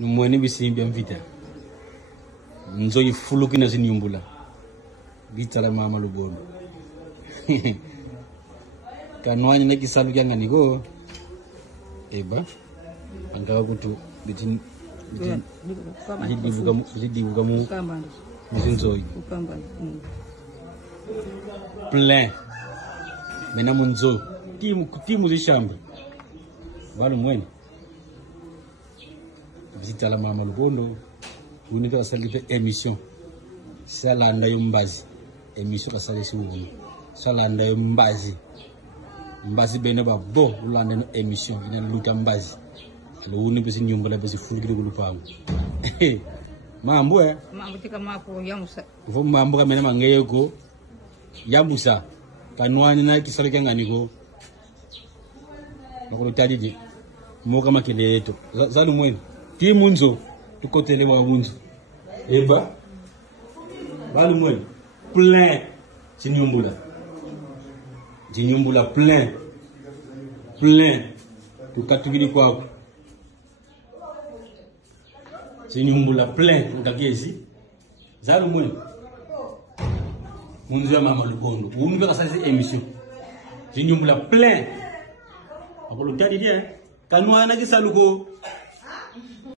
Numwene bisimbi mvita. Nzo yifuluki na zinyumbula. Bitala mama lubono. Kanwanya na kisalu kyanga niko. Eba. Angawa kutu bitin dibuka mu bizinzoi. Plein. Mena munzo. Timu zishamba. Balu mwene. Visita la mama lubondo. Unika salite émission. Salanda yombazi. Émission ka salisi wonu. Salanda yombazi. Mbazi bene ba bo ulanda no émission ina luka mbazi. Lo woni besi nyumba la besi fulgide ko lupangu. Mambo Mambo tika mapo yamusa. Vo mambo ka mena mangeye ko yamusa. Kanwani na kisalo kyanga niko. Nakolo tadiji. Moka makele to. Zanu mwene. Ti munzo tukotele wa munzo. Eba. Balu mwene. Plein. Chinyumbula. Chinyumbula plein. Plein. Tukatugiri kwako. Chinyumbula plein. Ngagezi. Zalu mwene. Munzo ya mama lubondo. Unu beka sasa émission. Chinyumbula plein. Akolo tadi dia. Kanwa na kisaluko.